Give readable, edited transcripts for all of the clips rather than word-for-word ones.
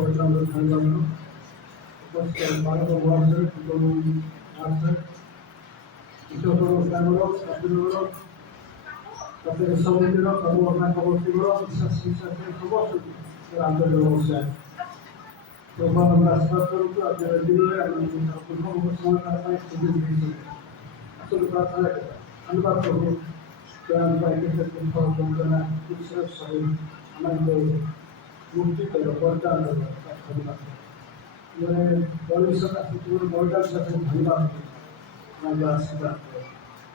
Portland Hangano, Marco Watson, Master, Isoto Samuro, Sapiro, Captain Solidero, Samuel Macabotiro, Sassi, Rambo Rosa. So, one last person to the dealer and the small fight to the so the process and what to do. Then, by getting for the pictures, and the मुक्ति करो वर्ता करो धन्यवाद ये भविष्य का future model से धन्यवाद मैं आशीर्वाद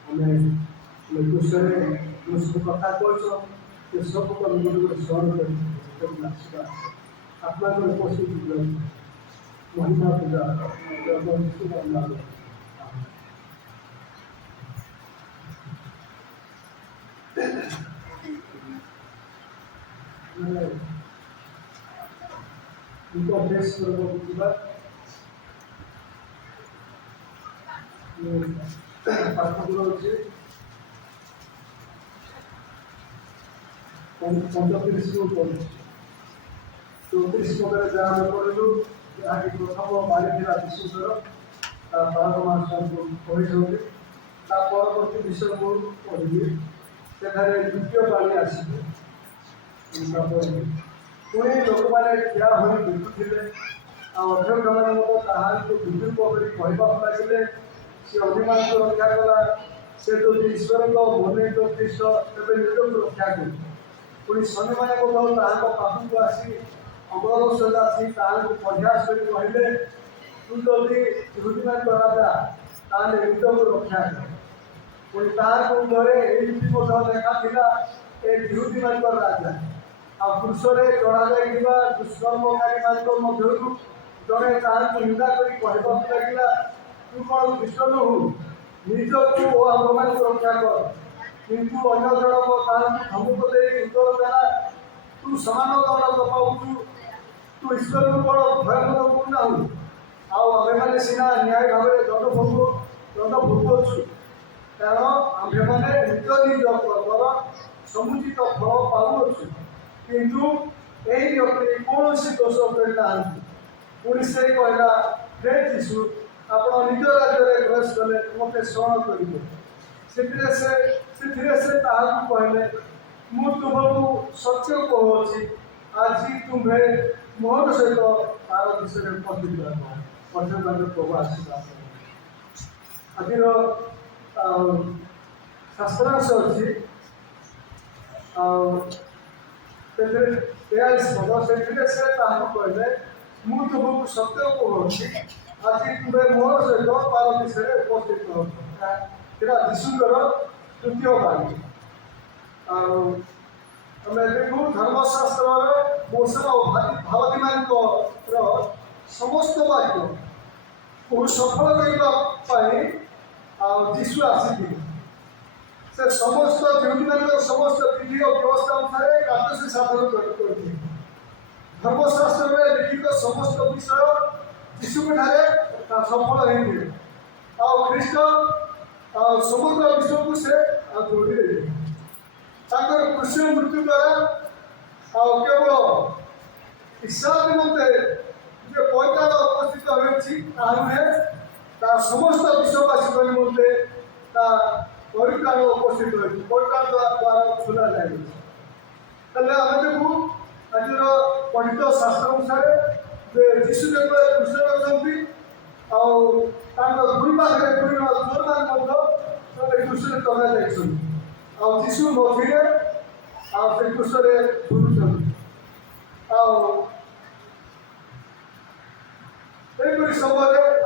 हमें दूसरे मुझको पता कोई कि सब को मुझे सॉल्व करना आशीर्वाद अपना को कोशिश करो महिमा पूजा जब मुझको करना है इनको बेस करो पूरा ये पाठ्यक्रम होचे पंद्रह स्कूल कॉलेज तो 30 प्रकार जाना पड़ेगा आगे प्रथम बारे में विश्वकर भारत मास्टर को कोई होते ता परवर्ती विषय को पढ़िए सेठारे द्वितीय पाली आसीबे इनका पुणे लोक मैंने क्या हुई देखुले अध्यक्ष मैंने ताहार विद्युत भाव कहवाक लगे सी अभिमान को रक्षा कला से जो ईश्वर को मन प्रतिष्ठ तेज निज को रक्षा कर पुणी शनि मैंने पाख को आसी अमर सजासी प्रयास कर कहले तू जदि यहूदी मान राजा ताले निज को रक्षा कर पुणी तार कुंडे देखा ए यहूदी मान राजा आ पुरुषरे चढ़ा जाए दुष्कर्मकारी मध्य जड़े ताकू निंदा कर कहवाक लगे तू कौन कृष्ण नु निज को आम मान रक्षा कर किंतु अन्य जन धमक दे उत्तर देला तू समान दौड़ पाऊ तू ईश्वर को बड़ भयंकर गुण ना आमे मैंने सीना न्याय भाव दंड भोगुचु कारण आमे मैंने निज निज कर्मर समुचित फल पाऊछु किंतु यही व्यक्ति कौन दोष करना पुणी से कहला हे जीशु आप निज राज्य में प्रवेश कले मत शरण करेंगे से कहले मु तुमको सत्य कहूँ आज तुम्हें मोहन सहित तार विषय में पठन प्रभु आशीर्वाद आज शास्त्रांश अच्छी 43 पद से कहले मु तुमको सत्य कहूँ आज तुम्हें मोहन सहित तार विषय में उपस्थित हो जीशुकर तृतीय बाणी आम देखू धर्मशास्त्र मोश भारती मान समस्त वाक्य को सफल करने जीशु आसी से समस्त यहूदी मान समस्त विधि और व्यवस्था अनुसार कार्य से साधन कर धर्मशास्त्र में लिखित समस्त विषय जीशु ठारे सफल हो ख्रीष्ट समग्र विश्व को से जोड़ी कृष्ण मृत्यु द्वारा केवल ईश्वर निमंते जो पैताल उपस्थित होता समस्त विश्ववासी निमंते परित्राण उपस्थित होताल द्वारा खोल जाए आम देखू आज पढ़ित शास्त्र अनुसार जीशु जो कृष्ण अच्छा दुई पाखे दुई जोर मान कृष्ण टंगा जाए जीशु नथिले से कृष्ण झुलुं समय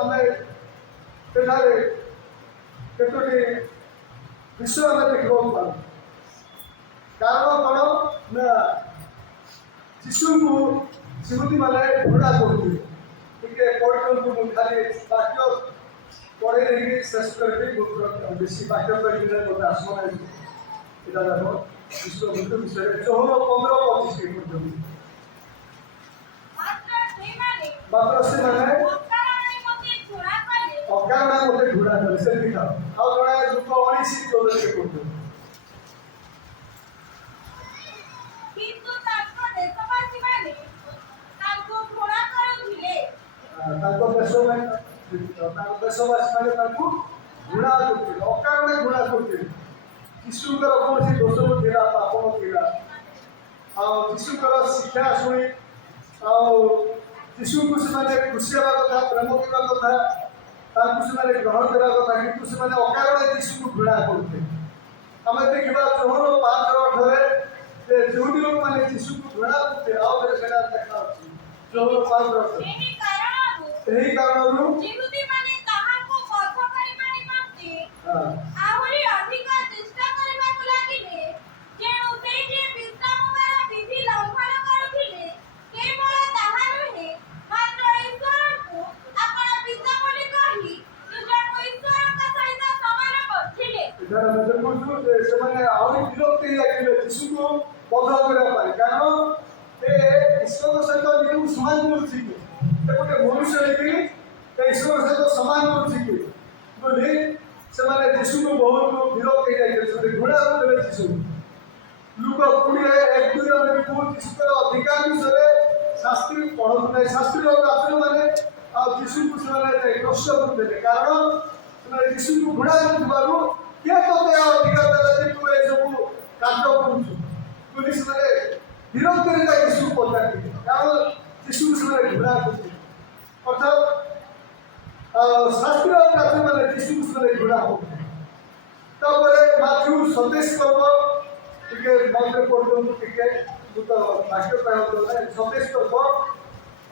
आम केतोटी विषय आम देखा पार कारण कौन ना शिशु को शिवती मैंने घोड़ा करुले पढ़ी खाली वाक्य पढ़े शेष कर बेसी वाक्य मत आसना यहाँ देख विश्व मृत्यु विषय 14, 15, 25 पर्यटन मात्र से मैंने अज्ञान मत घोड़ा कले से लिखा आउ जड़े दुख 19 14 के पढ़ते किंतु ताको देशवासी माने ताको घोड़ा देशवासी मैंने घृणा करते अकारण घृणा करते यीशुकर कौन सी दोष था पाप था यीशुकर शिक्षा शुणी यीशु को से खुशी हवा कथा प्रेम करवा कथा से ग्रहण करवा कथा कि से अकारण यीशु को घृणा करते आम देखा 4:5-8 जो लोक मैंने यीशु को घृणा करते देखा जोर 5 यही कारण जिहुदी माने ताहाको पथ करि मानि मानते आहुरी अधिक चेष्टा करबाकु लागिले जेणु से जे विश्रामवार विधि लंघन करुथिले केवल ताहा नहे मात्र ईश्वरको आपण पिता बोली कहि निजको ईश्वरक सहित समान करथिले इधर मतलब कुछ से माने आहुरी विरक्ति लागिले यीशु को पथ करबा पाई कारण ए ईश्वर सहित निजको समान करथिले गोटे मनुष्य लेकिन ईश्वर सहित समान कर बोली से यीशु को बहुत विरोध कर घृणा करते यीशु लोक 1:2 यीशु अधिकांश शास्त्री पढ़ुते शास्त्री छात्र मैंने यीशु को कष्ट करते कारण यीशु को घृणा कर किए ते अधिकार देला जे तू ये सब कार्य करूछु बोली से विरोध करता यीशु पचारते कारण यीशु को घृणा करते अर्थात शास्त्रीय छात्र मैंने यीशु को घृणा करते माथ्यू 27 पर्व टे मन पढ़ते टे तो भाष्य 27 पर्व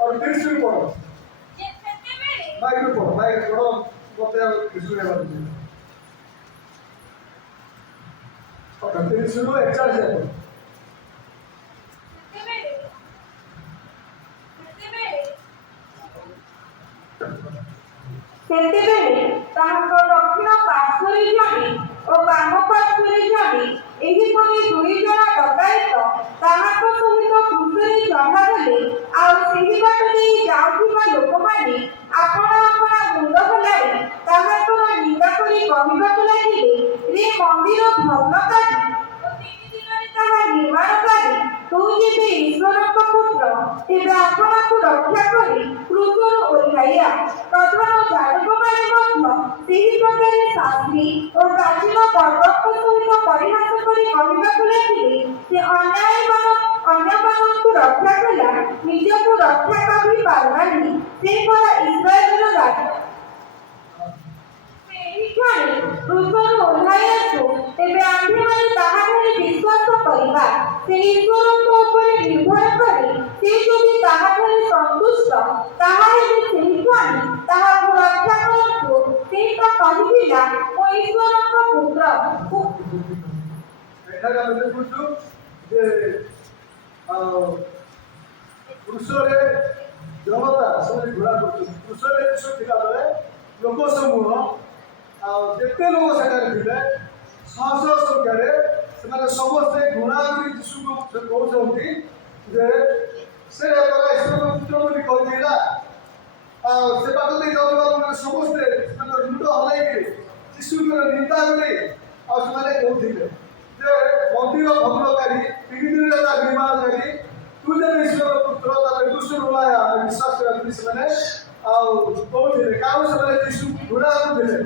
और 30 पढ़ो माइक पढ़ो माइक पढ़ो मत शुणे 30 41 ସେତେବେଳେ ତାଙ୍କ ଦକ୍ଷିଣ ପାର୍ଶ୍ୱରେ ଜଣେ ଓ ବାମ ପାର୍ଶ୍ୱରେ ଜଣେ ଏହିପରି 2 ଜଣ ଡକାୟତ ତାହାଙ୍କ ସହିତ କ୍ରୁଶରେ ଚଢ଼ାଗଲେ। ଆଉ ସେହି ବାଟ ଦେଇ ଯାଉଥିବା ଲୋକମାନେ ଆପଣା ଆପଣା ମୁଣ୍ଡ ହଲାଇ ତାହାଙ୍କର ନିନ୍ଦା କରି କହିବାକୁ ଲାଗିଲେ, ରେ ମନ୍ଦିର ଭଗ୍ନକାରୀ ଓ 3 ଦିନରେ ତାହା ନିର୍ମାଣକାରୀ, ତୁ ଯେବେ ଈଶ୍ୱରଙ୍କ ପୁତ୍ର ତେବେ ଆପଣଙ୍କୁ ରକ୍ଷା କରି କ୍ରୁଶରୁ ଓହ୍ଲାଇଆ। ପ୍ରଧାନ ଯାଜକମାନେ ମଧ୍ୟ ସେହି ପ୍ରକାରେ ଶାସ୍ତ୍ରୀ ଓ ପ୍ରାଚୀନ ବର୍ଗଙ୍କ ସହିତ ପରିହାସ କରି କହିବାକୁ ଲାଗିଲେ, ସେ ଅନ୍ୟମାନଙ୍କୁ ରକ୍ଷା କଲା, ନିଜକୁ ରକ୍ଷା କରି ପାରୁନାହିଁ, ସେ ପରା ଇସ୍ରାଏଲର ରାଜା। ସେହିକ୍ଷଣି କ୍ରୁଶରୁ ଓହ୍ଲାଇ ଆସୁ, ତେବେ ଆମ୍ଭେମାନେ ତାହାଠାରେ ବିଶ୍ୱାସ କରିବା। ସେ ଈଶ୍ୱରଙ୍କ ଉପରେ ନିର୍ଭର କରି ସେ ଯଦି ତାହାଠାରେ ସନ୍ତୁଷ୍ଟ, ତାହାହେଲେ ସେହିକ୍ଷଣି ତାହାକୁ ରକ୍ଷା କରନ୍ତୁ। ସେ ତ କହିଥିଲା, ଓ ଈଶ୍ୱରଙ୍କ ପୁତ୍ର। ଏଠାରେ ଆମେ ଦେଖୁଛୁ ଯେ କୃଷରେ ଜନତା ସେମାନେ ଘୋଡ଼ା କରୁଛନ୍ତି। କୃଷରେ ଯୀଶୁ ଥିଲାବେଳେ ଲୋକ ସମୂହ ଯେତେ ଲୋକ ସେଠାରେ ଥିଲେ ଶହ ଶହ ସଂଖ୍ୟାରେ ସେମାନେ ସମସ୍ତେ ଘୃଣା କରି ଯୀଶୁକୁ କହୁଛନ୍ତି ଯେ ସେ ଈଶ୍ୱରଙ୍କ ପୁତ୍ର ବୋଲି କହିଥିଲା। ସେ ବାଟ ଦେଇ ଯାଉଥିବା ସମସ୍ତେ ସେମାନେ ମୁଣ୍ଡ ହଲାଇକିରି ଯୀଶୁଙ୍କର ନିନ୍ଦା କରି ସେମାନେ କହୁଥିଲେ ଯେ ମନ୍ଦିର ଭଗ୍ନକାରୀ 3 ଦିନରେ ତା ନିର୍ମାଣକାରୀ, ତୁ ଯେବେ ଈଶ୍ୱର ପୁତ୍ର ତାପରେ ଦୁଷ୍ଟ ଓହ୍ଲାଇ ଆମେ ବିଶ୍ୱାସ କରି ସେମାନେ କହୁଥିଲେ। କାରଣ ସେମାନେ ଯୀଶୁକୁ ଘୃଣା କରୁଥିଲେ,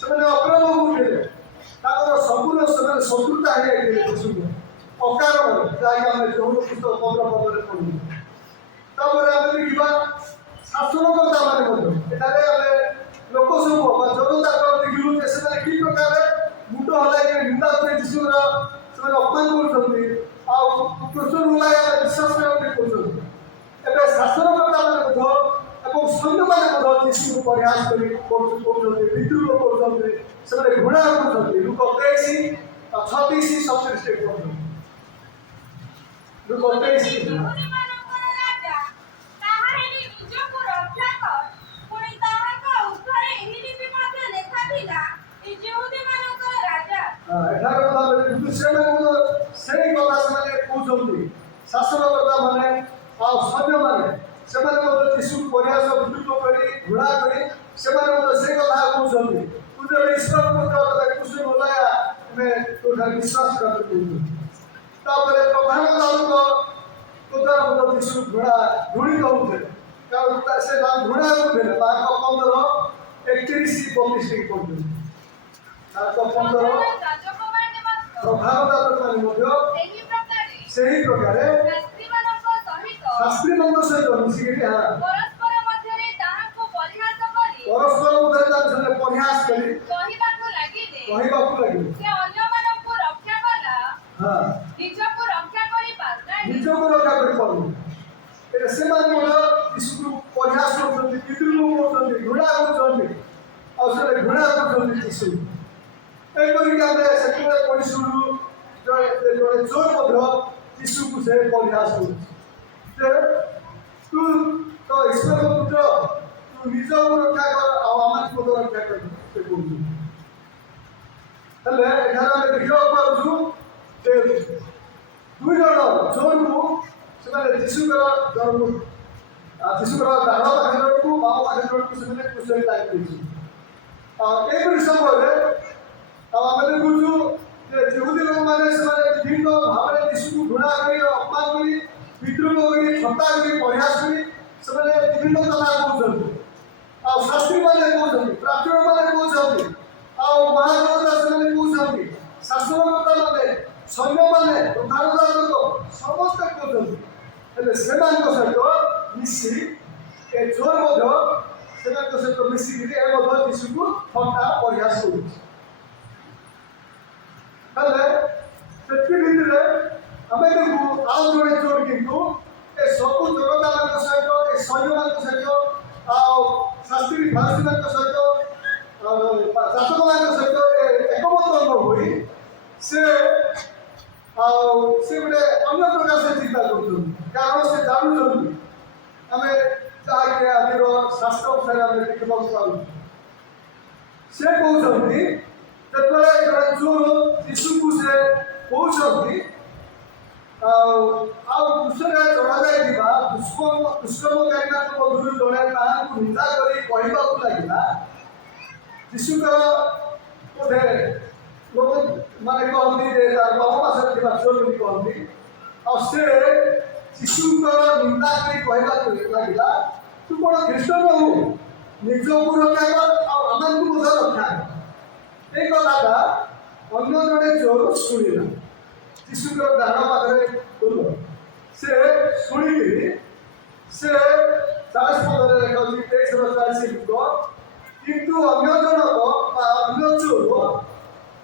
ସେମାନେ ଅକ୍ରମ କରୁଥିଲେ, ତାଙ୍କର ସମ୍ପୂର୍ଣ୍ଣ ସେମାନେ ଶତ୍ରୁତା ହେଇଯାଇଥିଲେ ଯୀଶୁକୁ ଅକାରଣରେ, ଯାହାକି ଆମେ ଯୋଉ ପୁସ୍ତକ 15 ପଦରେ ପଢ଼ିଲୁ। ତାପରେ ଆମେ ଦେଖିବା ଶାସନକର୍ତ୍ତା ମାନେ ମଧ୍ୟ ଏଠାରେ ଆମେ ଲୋକ ସବୁ ବା ଜନତା ଦେଖିଲୁ ଯେ ସେମାନେ କି ପ୍ରକାର ମୁଣ୍ଡ ହଲାଇକି ନିନ୍ଦା କରି ଯୀଶୁର ସେମାନେ ଅପମାନ କରୁଛନ୍ତି, ଆଉ କୃଷ୍ଣରୁ ଓହ୍ଲାଇ ଆମେ ବିଶ୍ୱାସ କରିବାକୁ କହୁଛନ୍ତି। ଏବେ ଶାସନକର୍ତ୍ତା ମାନେ ମଧ୍ୟ ଏବଂ ସୈନ୍ୟମାନେ ମଧ୍ୟ ଯୀଶୁକୁ ପରିହାସ କରି କହୁଛନ୍ତି, ବିଦ୍ରୋହ କରୁଛନ୍ତି, ସେମାନେ ଘୃଣା କରୁଛନ୍ତି। ଲୁକ 23:36 କରୁଛନ୍ତି। ଲୁକ 23 ସେଇ କଥା ସେମାନେ କହୁଛନ୍ତି। ଶାସନକର୍ତ୍ତା ମାନେ ଆଉ ସୈନ୍ୟମାନେ ସେମାନେ ମଧ୍ୟ ଯୀଶୁକୁ ପରିହାସ ବିଦ୍ରୋହ କରି ଘୃଣା କରି ସେମାନେ ମଧ୍ୟ ସେ କଥା କହୁଛନ୍ତି। ତୁ ଯେବେ ଈଶ୍ୱର ପୁତ୍ର କୃଷ୍ଣ ଓହ୍ଲାଇ ଆମେ ତୋଠାରେ ବିଶ୍ୱାସ କରୁ। ତାପରେ ପ୍ରଧାନ ଯାଜକ ଯୀଶୁ ଘୃଣିତ ହଉଥିଲେ, କାରଣ से घृणा करुले 15-31-32 पढ़ते 15 ରାଜକୁମାରମାନେ ମଧ୍ୟ ପ୍ରଭାବଦାତା ଏହି ପ୍ରକାରେ ସେହି ପ୍ରକାରେ ଶାସ୍ତ୍ରୀମାନଙ୍କ ସହିତ ମିଶିକିରି ପରସ୍ପର ମଧ୍ୟରେ ତାହାଙ୍କୁ ପରିହାସ କରି ପରସ୍ପର ମଧ୍ୟରେ ତାଙ୍କ ପରିହାସ କରି କହିବାକୁ ଲାଗିଲେ କହିବାକୁ ସେ ଅନ୍ୟମାନଙ୍କୁ ରକ୍ଷା କଲା ହଁ ନିଜକୁ ରକ୍ଷା କରି ପାରୁନାହିଁ। ନିଜକୁ ରକ୍ଷା କରିପାରୁନି ଏଟା ସେମାନେ ମଧ୍ୟ ଯୀଶୁକୁ ପରିହାସ କରୁଛନ୍ତି ବିଦ୍ରୋହ କରୁଛନ୍ତି ଘୃଣା କରୁଛନ୍ତି ଆଉ ସେ ଘୃଣା କରୁଛନ୍ତି ଯୀଶୁ ଏପରିକି ଆମେ ସେତେବେଳେ ପରିଶୁରୁ ଜଣେ ଚୋର ମଧ୍ୟ ଯୀଶୁକୁ ସେ ପରିହାସ କରୁଛି ଯେ ତୁ ତ ଈଶ୍ୱରଙ୍କ ପୁତ୍ର ତୁ ନିଜକୁ ରକ୍ଷା କର ଆଉ ଆମକୁ ମଧ୍ୟ ରକ୍ଷା କର ସେ କହୁଛି ହେଲେ ଏଠାରେ ଆମେ ଦେଖିବାକୁ ପାଉଛୁ ଯେ ଦୁଇ ଜଣ ଚୋରକୁ ସେମାନେ ଯୀଶୁଙ୍କର ଡାହାଣ ପାଖରେ ଜଣକୁ ବାମ ପାଖରେ ଜଣକୁ ସେମାନେ କୁଶଳୀ ଲାଗି ଦେଇଛନ୍ତି ଏହିପରି ସମୟରେ ଆମେ ଦେଖୁଛୁ ଯେ ଯହୁଦୀ ଲୋକମାନେ ସେମାନେ ବିଭିନ୍ନ ଭାବରେ ଯୀଶୁକୁ ଘୃଣା କରି ଅପମାନ କରି ବିଦ୍ରୋହ କରି ଥଟ୍ଟା କରି ପରିହାସ କରି ସେମାନେ ବିଭିନ୍ନ କଥା କହୁଛନ୍ତି ଆଉ ଶାସ୍ତ୍ରୀମାନେ କହୁଛନ୍ତି ପ୍ରାଚୀନମାନେ କହୁଛନ୍ତି ଆଉ ମହାଦେବତା ସେମାନେ କହୁଛନ୍ତି ଶାସନକର୍ତ୍ତାମାନେ ସୈନ୍ୟମାନେ ଭାରତ ଲୋକ ସମସ୍ତେ କହୁଛନ୍ତି ହେଲେ ସେମାନଙ୍କ ସହିତ ମିଶି ଏ ଚୋର ମଧ୍ୟ ସେମାନଙ୍କ ସହିତ ମିଶିକିରି ଏ ମଧ୍ୟ ଯୀଶୁକୁ ଥଟ୍ଟା ପରିହାସ କରୁଛି ହେଲେ ସେଥି ଭିତରେ ଆମେ ଦେଖୁ ଆଉ ଜଣେ ଚୋର କିନ୍ତୁ ଏ ସବୁ ଜନତାମାନଙ୍କ ସହିତ ଏ ସୈନ୍ୟମାନଙ୍କ ସହିତ ଆଉ ଶାସ୍ତ୍ରୀ ଫାରସୀମାନଙ୍କ ସହିତ ଶାସକମାନଙ୍କ ସହିତ ଏକମତ ହୋଇ ସେ ଗୋଟେ ଅନ୍ୟ ପ୍ରକାର ସେ ଚିନ୍ତା କରୁଛନ୍ତି କାରଣ ସେ ଜାଣୁଛନ୍ତି ଆମେ ଯାହାକି ଆଜିର ଶାସ୍ତ୍ର ଅନୁସାରେ ଆମେ ଦେଖିବାକୁ ପାଉଛୁ ସେ କହୁଛନ୍ତି ଯେତେବେଳେ ଜଣେ ଚୋର ଯୀଶୁକୁ ସେ କହୁଛନ୍ତି ଆଉ କୃଷରେ ଚଢ଼ାଯାଇଥିବା ଦୁଷ୍କର୍ମକାରୀମାନଙ୍କ ମଧ୍ୟରୁ ଜଣେ ତାହାଙ୍କୁ ନିନ୍ଦା କରି କହିବାକୁ ଲାଗିଲା ଯୀଶୁଙ୍କର ବୋଧେ ଲୋକମାନେ କହନ୍ତି ଯେ ତାର ବାମ ପାଶରେ ଥିବା ଚୋର ବୋଲି କହନ୍ତି ଆଉ ସେ ଯୀଶୁଙ୍କର ନିନ୍ଦା କରି କହିବାକୁ ଲାଗିଲା ତୁ କ'ଣ ଖ୍ରୀଷ୍ଟ ନହୁ ନିଜକୁ ରକ୍ଷା କର ଆଉ ଆମକୁ ମଧ୍ୟ ରକ୍ଷା କର এই কথাটা অন্য জনে চোর শুনিলা যীশুଙ୍କର ଡାହାଣ ପାଖରେ କଲ ସେ ଶୁଣିକି ସେ 40 ଲେଖାଉଛି 23-40 ଯୁଗ କିନ୍ତୁ ଅନ୍ୟ ଜଣକ ବା ଅନ୍ୟ ଚୋର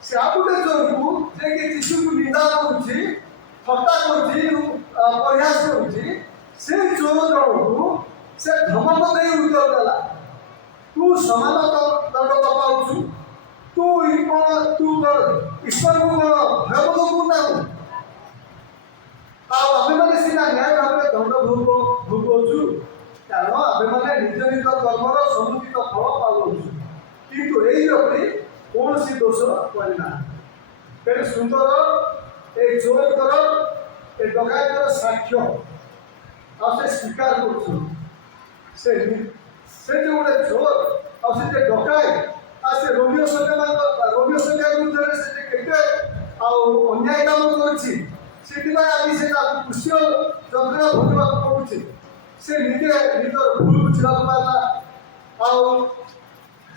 ସେ ଆଉ ଗୋଟେ ଚୋରକୁ ଯିଏକି ଯୀଶୁକୁ ନିନ୍ଦା କରୁଛି ଥଟ୍ଟା କରୁଛି ପରିହାସ କରୁଛି ସେ ଚୋର ଜଣକୁ ସେ ଧମକ ଦେଇ ଉତ୍ତର ଦେଲା ତୁ ସମାନ ଦଣ୍ଡ ପାଉଛୁ ତୁ ଈଶ୍ୱରକୁ ଭୟ କରୁନାହୁଁ ଆଉ ଆମେମାନେ ସିନା ନ୍ୟାୟ ଭାବରେ ଦଣ୍ଡ ଭୋଗୁଛୁ କାରଣ ଆମେମାନେ ନିଜ ନିଜ କର୍ମର ସମୁଚିତ ଫଳ ପାଉଛୁ କିନ୍ତୁ ଏଇ ବ୍ୟକ୍ତି କୌଣସି ଦୋଷ କରିନାହାନ୍ତି ତେଣୁ ସୁନ୍ଦର ଏ ଚୋରଙ୍କର ଏ ଡକାୟତର ସାକ୍ଷ୍ୟ ଆଉ ସେ ସ୍ୱୀକାର କରୁଛନ୍ତି ସେ ଯେଉଁ ଗୋଟେ ଚୋର ଆଉ ସେ ଯେ ଡକାୟତ ଆଉ ସେ ରୋମିଓ ସଂଖ୍ୟା ବିରୁଦ୍ଧରେ ସେ କେତେ ଆଉ ଅନ୍ୟାୟ କାମ କରିଛି ସେଥିପାଇଁ ଆଜି ସେ ତାକୁ କୃଷ୍ଣ ଯନ୍ତ୍ରଣା ଭୋଗିବାକୁ ପଡ଼ୁଛି ସେ ନିଜେ ନିଜର ଭୁଲ ବୁଝିବାକୁ ପାରିଲା ଆଉ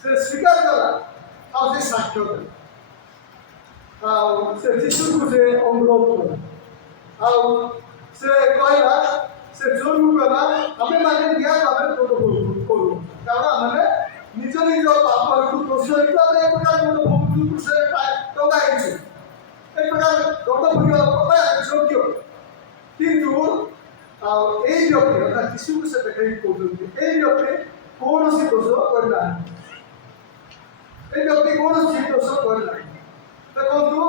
ସେ ସ୍ୱୀକାର କଲା ଆଉ ସେ ସାକ୍ଷ୍ୟ ଦେଲା ଆଉ ସେ ଯୀଶୁକୁ ସେ ଅନୁରୋଧ କଲା ଆଉ ସେ କହିଲା ସେ ଚୋରକୁ କହିଲା ଆମେମାନେ ନ୍ୟାୟ ଭାବରେ କରୁ କାରଣ ଆମେ ନିଜ ନିଜ ପାପକୁ ଦୋଷ ହେତୁ ଆମେ ଏ ପ୍ରକାର ଦଣ୍ଡ ଭୋଗୁଛୁ ସେ ଟଙ୍କା ହେଇଛୁ ଏ ପ୍ରକାର ଦଣ୍ଡ ଭୋଗିବା ଯୋଗ୍ୟ କିନ୍ତୁ ଆଉ ଏଇ ବ୍ୟକ୍ତି ଅର୍ଥାତ୍ ଯୀଶୁକୁ ସେ ଦେଖାଇକି କହୁଛନ୍ତି ଏଇ ବ୍ୟକ୍ତି କୌଣସି ଦୋଷ କରିନାହାନ୍ତି এই ব্যক্তি কৌଣସି ଦୋଷ କରିନାହିଁ ଦେଖନ୍ତୁ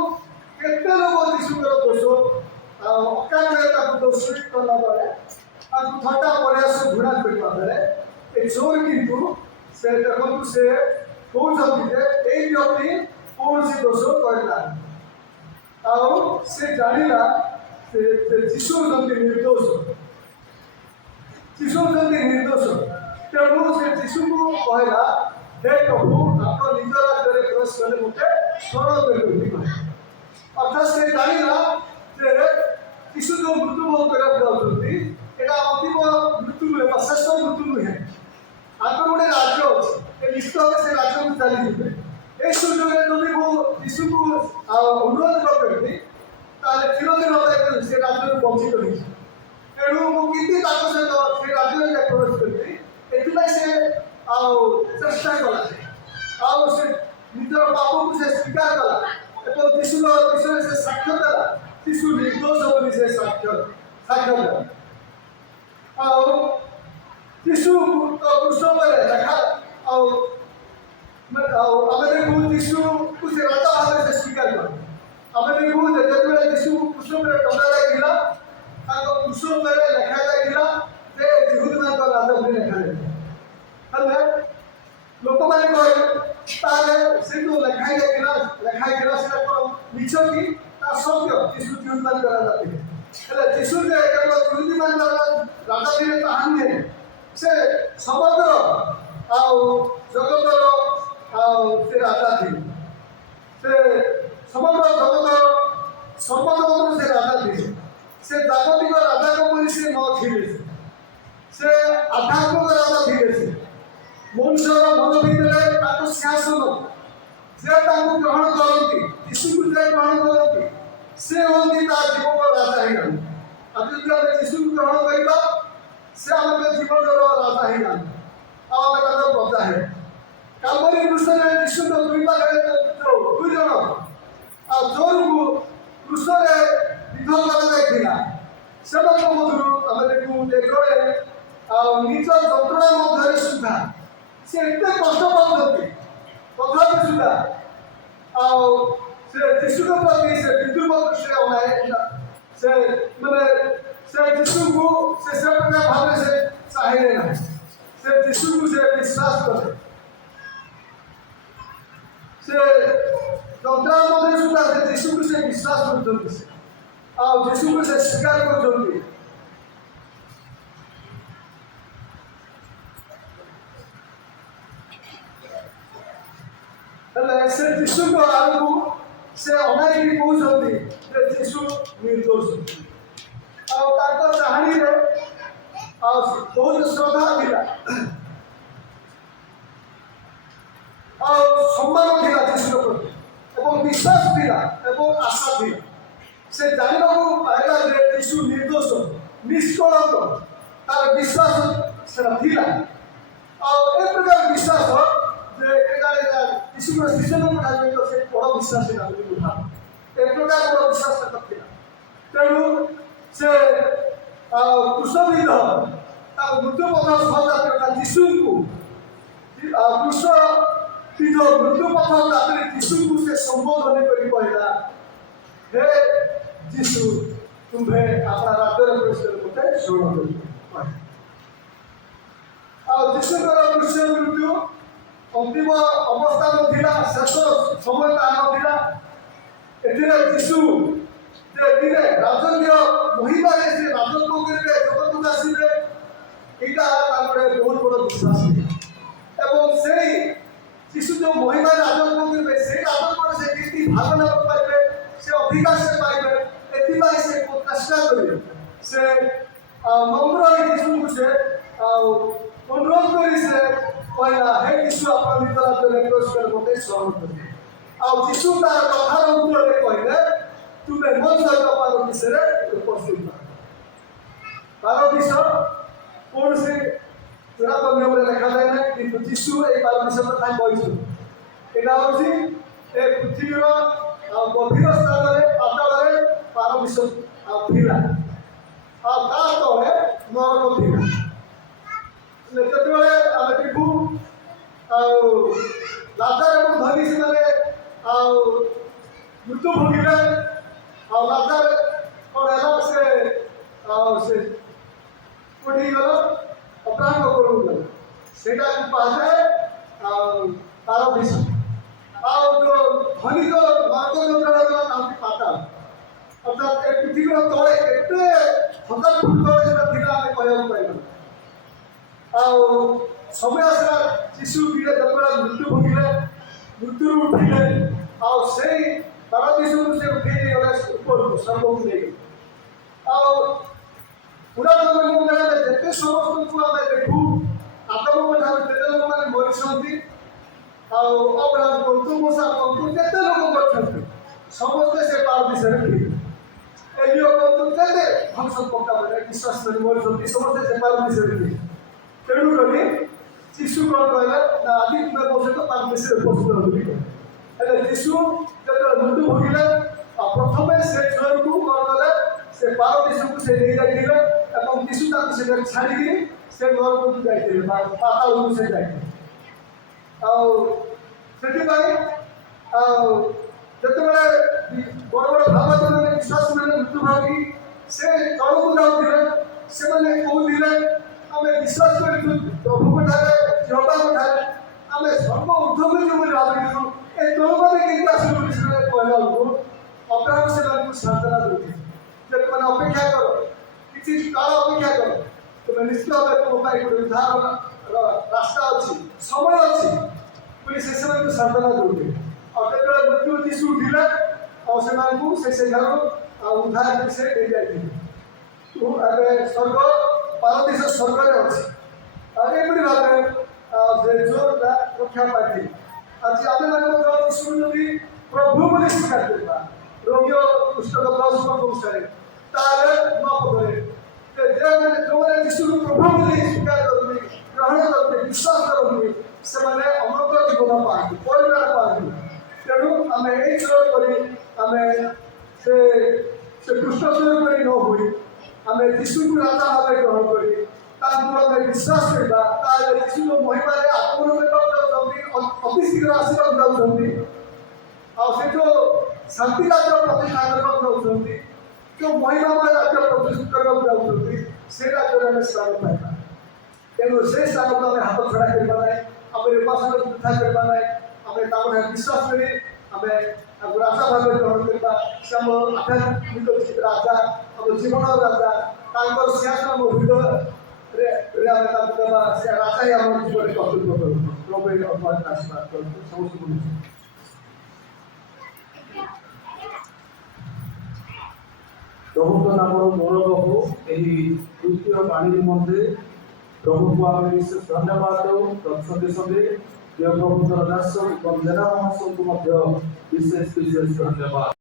କେତେ ଲୋକ ଯୀଶୁଙ୍କର ଦୋଷ ଅକାରଣରେ ତାକୁ ଦୋଷୀ କଲା ବେଳେ ତାକୁ ଥଟ୍ଟା ପରିହାସ ଘୃଣା କରିବା ବେଳେ ଏ ଚୋର କିନ୍ତୁ ସେ ଦେଖନ୍ତୁ ସେ କହୁଛନ୍ତି ଯେ ଏଇ ବ୍ୟକ୍ତି କୌଣସି ଦୋଷ କରିନାହାନ୍ତି ଆଉ ସେ ଜାଣିଲା ସେ ଯୀଶୁ ହେଉଛନ୍ତି ନିର୍ଦ୍ଦୋଷ ତେଣୁ ସେ ଯୀଶୁକୁ କହିଲା हे प्रभु आप निज राज्य प्रवेश कले मुझे स्मरण कर अर्थात से जाना जे यीशु जो मृत्यु भोग करने अंतिम मृत्यु नुहे श्रेष्ठ मृत्यु नुहे ବଞ୍ଚିତ ହେଇଛି। ତେଣୁ ମୁଁ କେମିତି ତାଙ୍କ ସହିତ ସେ ରାଜ୍ୟରେ ପ୍ରବେଶ କରିବି ଏଥିପାଇଁ ସେ ଆଉ ଚେଷ୍ଟା କଲା ଆଉ ସେ ନିଜର ପାପକୁ ସେ ସ୍ୱୀକାର କଲା ଏବଂ ଯୀଶୁଙ୍କ ବିଷୟରେ ସେ ସାକ୍ଷ୍ୟ ଦେଲା। ଯୀଶୁ ନିର୍ଦ୍ଦୋଷ ବୋଲି ସେ ସାକ୍ଷ୍ୟ ଦେଲା। ଆଉ ଯୀଶୁ କୃଷ୍ଣ ଉପରେ ଲେଖା ଆଉ ଆମେ ଦେଖୁ ଯୀଶୁକୁ ସେ ରାଜା ଭାବରେ ସେ ସ୍ୱୀକାର କଲେ। ଆମେ ଦେଖୁ ଯେତେବେଳେ ଯୀଶୁ କୃଷ୍ଣ ଉପରେ ଟଙ୍କା ଲାଗିଲା ତାଙ୍କ କୃଷ୍ଣ ଉପରେ ଲେଖା ଯାଇଥିଲା ଯେ ଯହୂଦୀମାନଙ୍କ ରାଜା ବୋଲି ଲେଖା ଯାଇଥିଲା। ହେଲେ ଲୋକମାନେ କହିଲେ ତାହେଲେ ସେ ଯେଉଁ ଲେଖା ହେଇଥିଲା ସେଟା କ'ଣ ମିଛ କି ତା ସତ୍ୟ? ଯୀଶୁ ଯହୂଦୀମାନଙ୍କ ରାଜା ଥିଲେ। ହେଲେ ଯୀଶୁ ଯେ କେବଳ ଯହୂଦୀମାନଙ୍କ ରାଜା ଥିଲେ ତାହା ନୁହେଁ, ସେ ସମଗ୍ର ଆଉ ଜଗତର ଆଉ ସେ ରାଜା ଥିଲେ। ସେ ସମଗ୍ର ଜଗତର ସମ୍ପଦର ସେ ରାଜା ଥିଲେ। ସେ ଜାଗତିକ ରାଜାଙ୍କ ପରି ସେ ନଥିଲେ। ସେ ଆଧ୍ୟାତ୍ମିକ ରାଜା ଥିଲେ। ସେ ମଣିଷର ମନ ଭିତରେ ତାଙ୍କ ସିଂହାସନ ଯେ ତାଙ୍କୁ ଗ୍ରହଣ କରନ୍ତି, ଯୀଶୁକୁ ଯେ ଗ୍ରହଣ କରନ୍ତି ସେ ହୁଅନ୍ତି ତା ଜୀବନର ରାଜା ହେଇଯାନ୍ତି। ଆଉ ଯଦି ଆମେ ଯୀଶୁକୁ ଗ୍ରହଣ କରିବା ସେ ଆମ ଜୀବନର ରାଜା ହେଇଯାନ୍ତି ଆଉ ଆମେ ତାଙ୍କର ପ୍ରଜା ହେବା। କାଲବରୀ କୃଷ୍ଣରେ ଯୀଶୁଙ୍କ ଦୁଇ ପାଖରେ ଦୁଇ ଜଣ ଆଉ ଚୋରକୁ କୃଷ୍ଣରେ ବିଧ କରାଯାଇଥିଲା। ସେମାନଙ୍କ ମଧ୍ୟରୁ ଆମେ ଦେଖୁ ଯେ ଜଣେ ଆଉ ନିଜ ଯନ୍ତ୍ରଣା ମଧ୍ୟରେ ସୁଦ୍ଧା ସେ ଏତେ କଷ୍ଟ ପାଉଛନ୍ତି ତଥାପି ସୁଦ୍ଧା ଆଉ ସେ ଯୀଶୁଙ୍କ ପ୍ରତି ସେ ବିଦ୍ରୁପ ଦୃଷ୍ଟିରେ ଅନାଇଥିଲା। ସେ ମାନେ ସେ ଯୀଶୁଙ୍କୁ ସେ ପ୍ରକାର ଭାବରେ ସେ ଚାହିଁଲେ ନାହିଁ। ସେ ଯୀଶୁକୁ ସେ ବିଶ୍ୱାସ କଲେ। ସେ ଯନ୍ତ୍ରଣା ମଧ୍ୟରେ ସୁଦ୍ଧା ସେ ଯୀଶୁକୁ ସେ ବିଶ୍ୱାସ କରୁଛନ୍ତି ଆଉ ଯୀଶୁକୁ ସେ ସ୍ୱୀକାର କରୁଛନ୍ତି। ହେଲେ ସେ ଯୀଶୁଙ୍କ ଆଡ଼କୁ ସେ ଅନାଇକି କହୁଛନ୍ତି ଯେ ଯୀଶୁ ନିର୍ଦ୍ଦୋଷ। ଆଉ ତାଙ୍କ ଚାହାଣୀରେ ଆଉ ବହୁତ ଶ୍ରଦ୍ଧା ଥିଲା ଆଉ ସମ୍ମାନ ଥିଲା ଯୀଶୁଙ୍କ ପ୍ରତି ଏବଂ ବିଶ୍ୱାସ ଥିଲା ଏବଂ ଆଶା ଥିଲା। ସେ ଜାଣିବାକୁ ପାଇଲା ଯେ ଯୀଶୁ ନିର୍ଦ୍ଦୋଷ ନିଷ୍କଳଙ୍କ ତାର ବିଶ୍ୱାସ ସେଟା ଥିଲା। ଆଉ ଏ ପ୍ରକାର ବିଶ୍ୱାସ ଯେ ଯୀଶୁଙ୍କ ଶିଷ୍ୟମାନଙ୍କ ଠାରୁ ସେ ବଡ଼ ବିଶ୍ୱାସ ଥିଲା ବୋଲି ବୁଝା। ଏ ପ୍ରକାର ବଡ଼ ବିଶ୍ୱାସ ତାଙ୍କର ଥିଲା। ତେଣୁ ସେ କୃଷ୍ଣବିଧ ତାଙ୍କ ମୃତ୍ୟୁପଥ ସହଯାତ୍ରୀ ଯୀଶୁଙ୍କୁ କୃଷ୍ଣବିଧ ମୃତ୍ୟୁପଥ ଯାତ୍ରୀ ଯୀଶୁଙ୍କୁ ସେ ସମ୍ବୋଧନ କରି କହିଲା, ହେ ଯୀଶୁ ତୁମ୍ଭେ ଆପଣ ରାଜ୍ୟରେ ପ୍ରବେଶ ମତେ ଶରଣ କରି। ଆଉ ଯୀଶୁଙ୍କର କୃଷ୍ଣ ମୃତ୍ୟୁ ଅନ୍ତିମ ଅବସ୍ଥା ନଥିଲା, ଶେଷ ସମୟ ତାହା ନଥିଲା। ଏଥିରେ ଯୀଶୁ ଯେ ଦିନେ ରାଜକୀୟ ମହିମାରେ ସେ ରାଜତ୍ୱ କରିବେ, ଜଗତକୁ ଆସିବେ, ଏଇଟା ତାଙ୍କର ବହୁତ ବଡ଼ ବିଶ୍ୱାସ ଥିଲା। ଏବଂ ସେଇ ଯୀଶୁ ଯେଉଁ ମହିମାରେ ରାଜତ୍ୱ କରିବେ ସେଇ ରାଜତ୍ୱରେ ସେ କେମିତି ଭାଗ ନେବା ପାଇବେ, ସେ ଅଧିକାର ସେ ପାଇବେ, ଏଥିପାଇଁ ସେ ଚେଷ୍ଟା କରିବେ। ସେ ନମ୍ର ଯୀଶୁଙ୍କୁ ସେ ଅନୁରୋଧ କରି ସେ କହିଲା, ହେ ଯୀଶୁ ଆପଣ ନିଜ ରାଜ୍ୟରେ ପ୍ରବେଶ କରି ମୋତେ ଶରଣ କରିବେ। ଆଉ ଯୀଶୁ ତାର କଥାର ଉତ୍ତରରେ କହିଲେ, ତୁମେ ମୋ ସହିତ ପାରଦୀସରେ ଉପସ୍ଥିତ। ପାରଦୀସ କୌଣସି ଚୂଡ଼ାନ୍ତ ନିୟମରେ ଲେଖାଯାଏ ନାହିଁ, କିନ୍ତୁ ଯୀଶୁ ଏଇ ପାରଦୀସ କଥା କହିଛନ୍ତି। ଏଇଟା ହେଉଛି ଏ ପୃଥିବୀର ଗଭୀର ସ୍ଥାନରେ ପାତାଳରେ ପାରଦୀସ ଥିଲା ଆଉ ତା ତଳେ ନରକ ଥିଲା। ଯେତେବେଳେ ଆମେ ଦେଖୁ ଆଉ ଲାଜାର ଏବଂ ଧନୀ ସେମାନେ ଆଉ ମୃତ୍ୟୁ ଭୋଗିଲେ ଆଉ ଲାଜାର କ'ଣ ହେଲା ସେ କୋଉଠି ଗଲା ଅପରାଧ କରକୁ ଗଲା, ସେଇଟାକୁ କୁହାଯାଏ ଆଉ ପାରଦୀସ। ଆଉ ଯେଉଁ ଧନୀର ନରକ ଯନ୍ତ୍ରଣା ଗଲା ତାଙ୍କୁ ପାତାଳ, ଅର୍ଥାତ୍ ଏ ପୃଥିବୀର ତଳେ କେତେ ହଜାର ଫୁଟ ତଳେ ସେଟା ଥିଲା ଆମେ କହିବାକୁ ପାଇବୁ। ଆଉ ସମୟ ଆସିଲା ଯୀଶୁ ଧୀରେ ଯେତେବେଳେ ମୃତ୍ୟୁ ଭୋଗିଲେ, ମୃତ୍ୟୁରୁ ଉଠିଲେ ଆଉ ସେଇ ପାରଦୀସକୁ ସେ ଉଠେଇ ନେଇଗଲେ ଉପରକୁ, ସ୍ୱର୍ଗକୁ ନେଇଗଲେ। ଆଉ ପୁରାତନ ନିୟମରେ ଯେତେ ସମସ୍ତଙ୍କୁ ଆମେ ଦେଖୁ ଆଦମଙ୍କ ଠାରୁ ଯେତେ ଲୋକମାନେ ମରିଛନ୍ତି ଆଉ ଅବ୍ରାହ୍ମ କନ୍ତୁ ମୂଷା କନ୍ତୁ ଯେତେ ଲୋକ କରିଛନ୍ତି ସମସ୍ତେ ସେ ପାରଦୀସରେ ଥିଲେ। ଏଲିଓ କେତେ ଭବିଷ୍ୟତ ପକ୍କା ମାନେ ବିଶ୍ୱାସ କରି ମରୁଛନ୍ତି ସମସ୍ତେ ସେ ପାର ବିଷୟରେ ତେଣୁ କରି ଶିଶୁ କ'ଣ କହିଲେ ନା ଆଜି ତୁମେ ବସେ ତ ପାର ବିଷୟରେ ଉପସ୍ଥିତ ବୋଲି ହେଲେ ଯୀଶୁ ଯେତେବେଳେ ମୃତ୍ୟୁ ଭୋଗିଲେ ପ୍ରଥମେ ସେ ଛୁଆକୁ କ'ଣ କଲେ ସେ ପାର ବିଷୟକୁ ସେ ନେଇଯାଇଥିଲେ ଏବଂ ଯୀଶୁ ତାକୁ ସେଠାରେ ଛାଡ଼ିକି ସେ ଘରକୁ ଯାଇଥିଲେ ପାତାଳକୁ ସେ ଯାଇଥିଲେ ଆଉ ସେଥିପାଇଁ ଆଉ ଯେତେବେଳେ ବଡ଼ ବଡ଼ ଭାବମାନେ ବିଶ୍ୱାସ ମାନେ ମୃତ୍ୟୁ ଭାଗି ସେ ତଳକୁ ଯାଉଥିଲେ ସେମାନେ କହୁଥିଲେ ଆମେ ବିଶ୍ୱାସ କରିଛୁ ପ୍ରଭୁଙ୍କ ଠାରେ ଜବାଙ୍କ ଠାରେ ଆମେ ସର୍ବ ଉର୍ଦ୍ଧ୍ୱକୁ ଯିବୁ ବୋଲି ଭାବିଛୁ ଏ ତଳମାନେ କେମିତି ଆସିବୁ ବୋଲି ସେମାନେ କହିଲା ବେଳକୁ ଅବ୍ରାହମ ସେମାନଙ୍କୁ ସାନ୍ତ୍ୱନା ଦେଉଥିଲେ ଯେ ତୁମେ ଅପେକ୍ଷା କର କିଛି କାଳ ଅପେକ୍ଷା କର ତୁମେ ନିଶ୍ଚିତ ଭାବେ ତୁମ ପାଇଁ ଗୋଟେ ଉଦ୍ଧାର ରାସ୍ତା ଅଛି ସମୟ ଅଛି ବୋଲି ସେ ସେମାନଙ୍କୁ ସାନ୍ତ୍ୱନା ଦେଉଥିଲେ ଆଉ ଯେତେବେଳେ ମୃତ୍ୟୁ ଯୀଶୁ ଉଠିଲା ଆଉ ସେମାନଙ୍କୁ ସେଠାରୁ ଉଦ୍ଧାର ସେ ନେଇଯାଇଥିଲେ ଏବେ ସ୍ୱର୍ଗ ପାରଦୀଶ ସ୍ୱର୍ଗରେ ଅଛି ଆଉ ଏପରି ଭାବେ ସେ ଜୋରଟା ରକ୍ଷା ପାଇଥିଲେ ଆଜି ଆମେମାନେ ମଧ୍ୟ ଯୀଶୁକୁ ଯଦି ପ୍ରଭୁ ବୋଲି ସ୍ୱୀକାର କରିବା ରୋଗୀୟ ପୁସ୍ତକ 10 ଅନୁସାରେ ତାହେଲେ ନୂଆ ପଦରେ ଯେଉଁମାନେ ଯୀଶୁକୁ ପ୍ରଭୁ ବୋଲି ସ୍ୱୀକାର କରନ୍ତି ଗ୍ରହଣ କରନ୍ତି ବିଶ୍ୱାସ କରନ୍ତି ସେମାନେ ଅମୃତ ଜୀବନ ପାଆନ୍ତି ପରିବାର ପାଆନ୍ତି ତେଣୁ ଆମେ ଏଇ ସ୍ୱର କରି ଆମେ ସେ କୃଷ୍ଣ ସ୍ୱର କରି ନ ହୋଇ ଆମେ ଯୀଶୁକୁ ରାଜା ଭାବେ ଗ୍ରହଣ କରି ତାଙ୍କୁ ଆମେ ବିଶ୍ୱାସ କରିବା ତାହେଲେ ଯୀଶୁଙ୍କ ମହିମାରେ ଆଗମନ କରିବାକୁ ଯାଉଛନ୍ତି ଅତି ଶୀଘ୍ର ଆସିବାକୁ ଯାଉଛନ୍ତି ଆଉ ସେ ଯେଉଁ ଶାନ୍ତି ରାଜ୍ୟ ପ୍ରତିଷ୍ଠା କରିବାକୁ ଯାଉଛନ୍ତି ଯେଉଁ ମହିମାମୟ ରାଜ୍ୟ ପ୍ରତିଷ୍ଠା କରିବାକୁ ଯାଉଛନ୍ତି ସେ ରାଜ୍ୟରେ ଆମେ ସ୍ଥାନ ପାଇବା ତେଣୁ ସେ ସ୍ଥାନକୁ ଆମେ ହାତ ଛଡ଼ା କରିବା ନାହିଁ ଆମେ ଉପାସନା ବୃଦ୍ଧା କରିବା ନାହିଁ ଆମେ ତାପରେ ବିଶ୍ୱାସ କରି ଆମେ ତାଙ୍କୁ ରାଜା ଭାବେ ଗ୍ରହଣ କରିବା ସେ ଆମ ଆଧ୍ୟାତ୍ମିକ ରାଜା ଆମ ଜୀବନର ରାଜା ତାଙ୍କର ସିଂହାସନ ଆମ ହୃଦୟରେ ଆମେ ତାଙ୍କୁ ଦେବା ସେ ରାଜା ହିଁ ଆମ ଜୀବନରେ କର୍ତ୍ତୃତ୍ୱ କରୁ ପ୍ରଭୁ ଏହି ଆଶୀର୍ବାଦ କରନ୍ତୁ ସମସ୍ତଙ୍କୁ ପ୍ରଭୁଙ୍କ ନାମର ଗୌରବ ହଉ ଏହି ତୃତୀୟ ବାଣୀ ନିମନ୍ତେ ପ୍ରଭୁଙ୍କୁ ଆମେ ବିଶେଷ ଧନ୍ୟବାଦ ଦେଉ ତତ୍ସଙ୍ଗେ ସଙ୍ଗେ ଦେବ ପ୍ରଭୁଙ୍କର ଦାସ ଏବଂ ଜେନା ମହାଶୟଙ୍କୁ ମଧ୍ୟ ବିଶେଷ ଧନ୍ୟବାଦ।